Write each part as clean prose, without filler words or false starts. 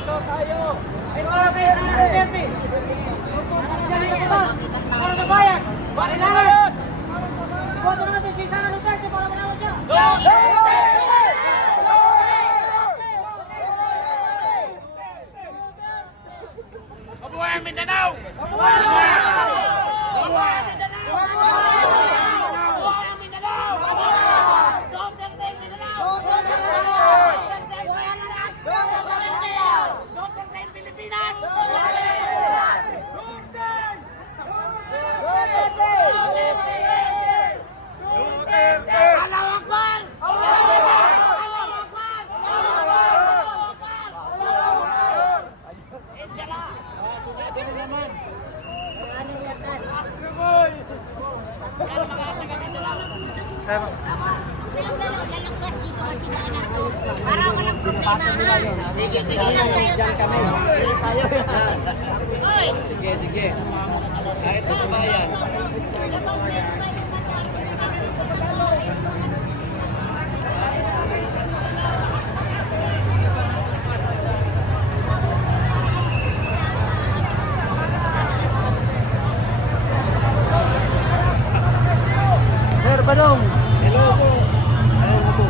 Ito tayo. Ito tayo sa Duterte. Para sa bayan. Bayan! Boto natin si Sara Duterte para manawag siya. Mabuhay ang Mindanao! Mabuhay! Mabuhay ang Mindanao! Mabuhay ang Mindanao! Duterte ang Mindanao! Duterte ang Pilipinas! Allahu Akbar! Allahu Akbar! Inshallah! Para walang problema. Sige, dyan kami. Sige. Kahit sa bayan. Sir Badong. Hello po. Hello po.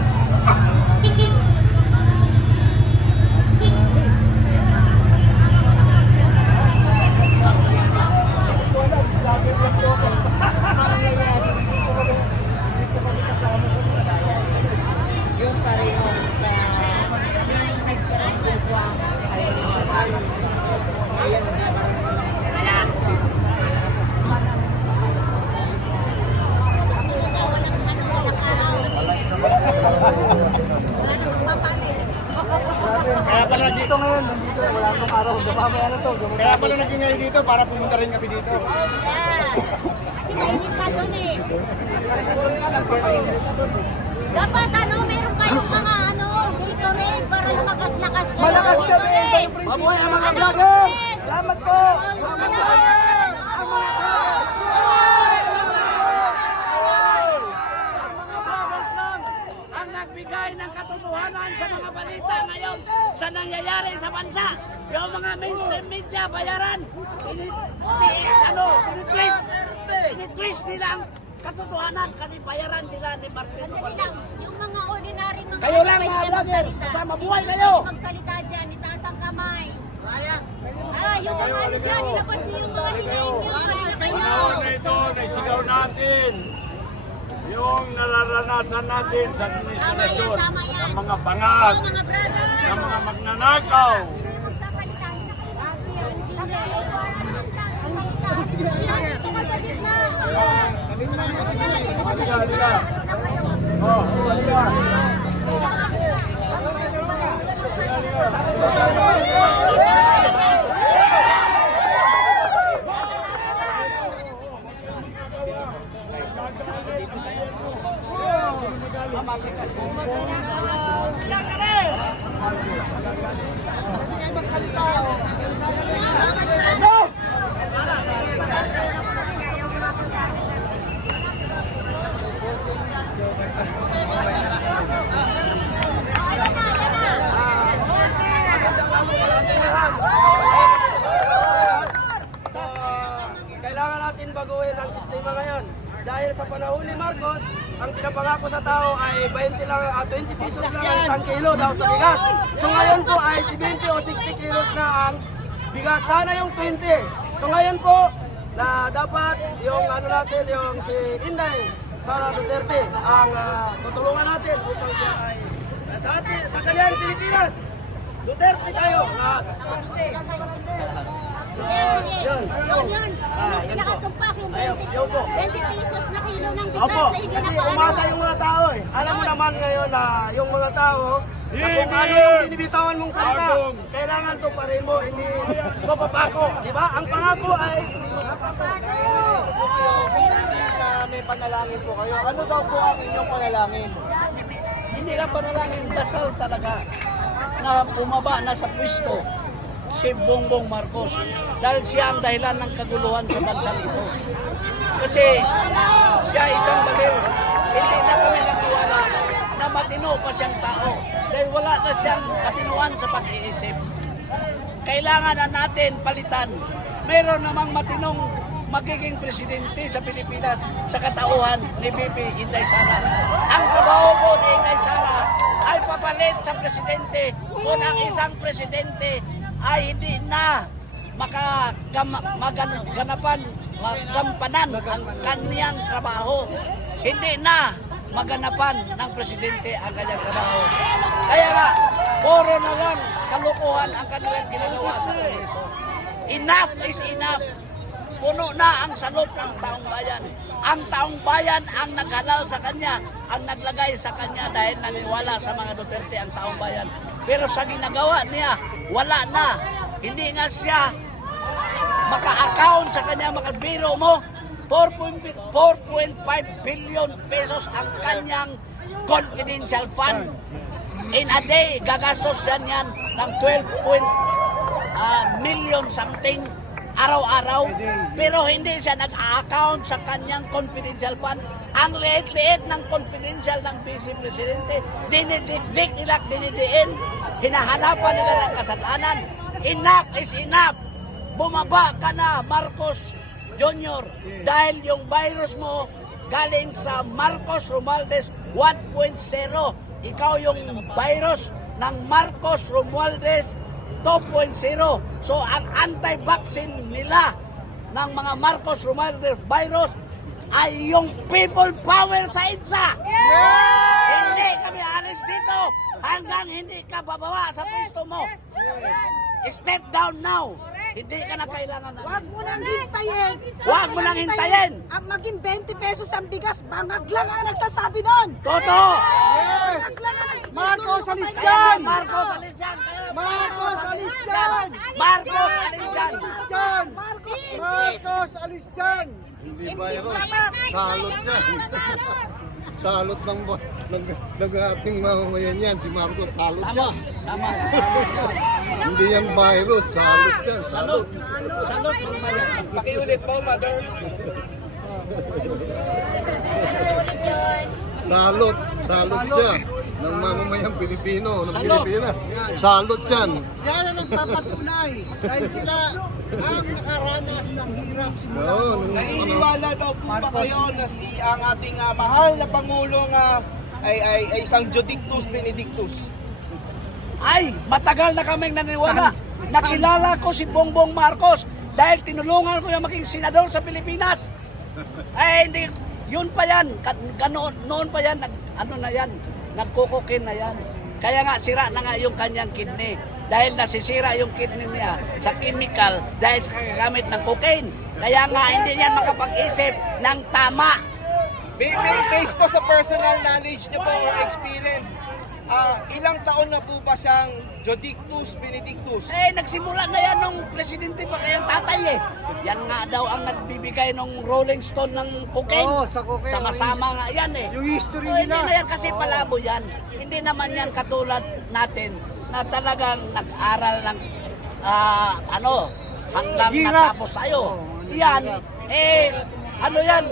Yung pareho sa Kaya pala dito ngayon, nandito, wala nung araw, dumamay ano to. Kaya pala naging ngayon dito para pumunta rin kami dito. Kasi mainit sa doon eh. Dapat meron kayong mga dito rin para lumakas-lakas kayo. Malakas kami, mabuhay ang mga vloggers! Salamat po! Ang nagbigay ng katotohanan sa mga balita ngayon sa nangyayari sa bansa. Yung mga mainstream media bayaran, tinitwist nila ang katotohanan kasi bayaran sila ni Martin. Sandali lang, yung mga ordinary mga Kayo lang mga vloggers, mabuhay kayo! magsalita dyan, itaas ang kamay. Yung mga dyan, ilabas niyo yung mga hinahin nyo. Panahon na ito, naisigaw natin yung nararanasan natin sa administrasyon ng mga bangag, Mga brother, ng mga magnanakaw. Halika. Oh, halika. Kailangan natin baguhin ang sistema ngayon. Dahil sa panahon ni Marcos, ang pinapangako sa tao ay 20 pesos lang ang isang kilo daw sa bigas. So ngayon po ay 70 o 60 kilos na ang bigas. Sana yung 20. So ngayon po, na dapat yung natin, yung si Inday Sara Duterte, ang tutulungan natin upang siya ay sa kanyang Pilipinas. Duterte tayo. Yun. Yung pinakatumpak, yung 20 pesos na kilo ng bigas Opo, na hindi kasi na umasa yung mga tao eh. Alam mo naman ngayon na yung mga tao, na kung ano yung binibitawan mong salita, kailangan to pa rin mo, hindi mapapako. Di ba? Ang pangako ay hindi mapapako. May panalangin po kayo. Ano daw po ang inyong panalangin? Hindi lang panalangin, dasal talaga na bumaba na sa pwesto si Bongbong Marcos dahil siya ang dahilan ng kaguluhan sa bansang ito. Kasi siya isang baliw. Hindi na kami nagtiwala na matino pa siyang tao dahil wala na siyang katinuan sa pag-iisip. kailangan na natin palitan. Meron namang matinong magiging presidente sa Pilipinas sa katauhan ni VP Inday Sara. Ang trabaho po ni Inday Sara ay papalit sa presidente kung ang isang presidente ay hindi na magampanan ang kaniyang trabaho. Hindi na maganapan ng presidente ang kanyang trabaho. Kaya nga, puro na lang kalukuhan ang kanilang ginagawa sa Kongreso. Enough is enough. Puno na ang salot ng taong bayan. Ang taong bayan ang naghalal sa kanya, ang naglagay sa kanya dahil naniwala sa mga Duterte ang taong bayan. Pero sa ginagawa niya, wala na. Hindi nga siya maka-account sa kanya, makabiro mo, 4.5 billion pesos ang kanyang confidential fund. In a day, gagastos yan ng 12 million something araw-araw. Pero hindi siya nag-account sa kanyang confidential fund. Ang liit-liit ng confidential ng Vice Presidente, dinidikdik nila, dinidiin, hinahanapan nila ng kasalanan. Enough is enough. Bumaba ka na, Marcos Jr. Dahil yung virus mo galing sa Marcos Romualdez 1.0. Ikaw yung virus ng Marcos Romualdez 2.0. So ang anti-vaccine nila ng mga Marcos Romualdez virus ay yung people power sa EDSA. Hindi kami alis dito hanggang hindi ka babawa sa pwesto mo. Step down now. Hindi ka na kailangan na. Huwag mo nang hintayin. Huwag mo nang hintayin. Ang maging 20 pesos ang bigas, bangag lang ang nagsasabi doon. Totoo. Bangag lang ang Marcos, alis Kaya dyan! Marcos alis dyan. Marcos, alis dyan! Marcos alis dyan. Dyan! Marcos, Marcos, alis dyan! Hindi ba yun? Salot yan. Salot ng ating mamamayan yan. Si Marcos, salot Tama. yan. Tama. Hindi yan virus. Salot yan. Salot. Salot ng bayan. Pakiulit po, mother. Salot. Salot siya. Ng mamamayang Pilipino. Ng Salot. Pilipinas. Salot yan. Yan ang nagpapatunay dahil sila ang nakaranas ng hirap simula. Oo, Naniniwala daw po ba kayo na ang ating mahal na Pangulong ay isang Jodictus Benedictus? Ay, matagal na kaming naniniwala. Nakilala ko si Bongbong Marcos dahil tinulungan ko yung maging senador sa Pilipinas. Ay, hindi. Yun pa yan. Noon pa yan. Nagkukukin na yan. Kaya nga, sira na nga yung kanyang kidney. Dahil nasisira yung kidney niya sa chemical dahil sa kagagamit ng cocaine. Kaya nga, hindi yan makapag-isip ng tama. Based po sa personal knowledge niyo po or experience, ilang taon na po ba siyang Jodictus Benedictus? Eh, nagsimula na yan nung presidente pa kayang tatay eh. Yan nga daw ang nagbibigay ng Rolling Stone ng cocaine. Oo, sa cocaine. Sama-sama nga yan eh. Yung history Hindi nila. na yan kasi palabo yan. Hindi naman yan katulad natin na talagang nag-aral ng hanggang Hirap. natapos tayo. Yan, yan,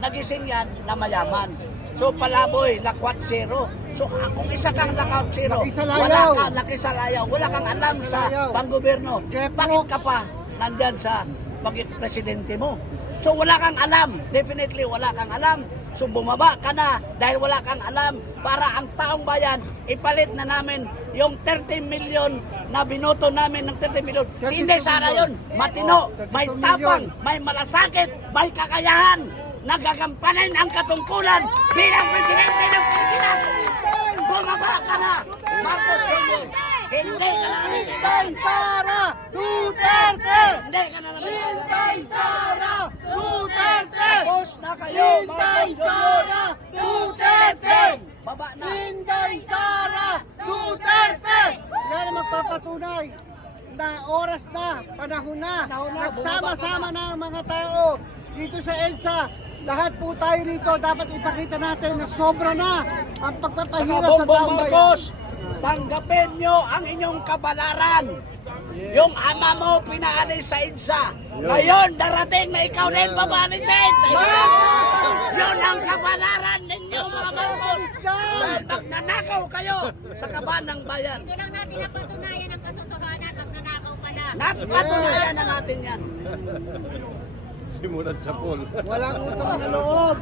nagising yan na mayaman. So palaboy, lakwat zero. So kung isa kang lakwat zero, Laki sa layaw. wala ka, laki sa layaw, wala kang alam sa Layaw. panggobyerno. Bakit ka pa nandyan sa presidente mo? So wala kang alam, definitely wala kang alam. So bumaba ka na dahil wala kang alam para ang taong bayan ipalit na namin yung 30 million na binoto namin ng 30 million. Si Inday Sara yun, matino, may tapang, may malasakit, may kakayahan, nagagampanin ang katungkulan bilang presidente ng Pilipinas. Bumaba ka na, Marcos Jr. Hindi ka na namin Inday Sara Duterte! Hindi ka na namin Inday Sara Duterte! Boss na kayo, Inday Sara Duterte! Baba na! Inday Sara Duterte! Yan ang magpapatunay na oras na, panahon na, nagsama-sama na ang mga tao dito sa EDSA. Lahat po tayo rito, dapat ipakita natin na sobra na ang pagpapahirap sa Bongbong taong bayan. Marcos, tanggapin nyo ang inyong kabalaran. Yung ama mo pinaalis sa EDSA. Ngayon, darating na ikaw din babalisin sa EDSA. Yun ang kabalaran ninyo mga Marcos. Dahil magnanakaw kayo sa kaban ng bayan. Ito lang natin napatunayan ang katotohanan. Napatunayan na natin yan. Simulan sa pool. Walang utang na loob.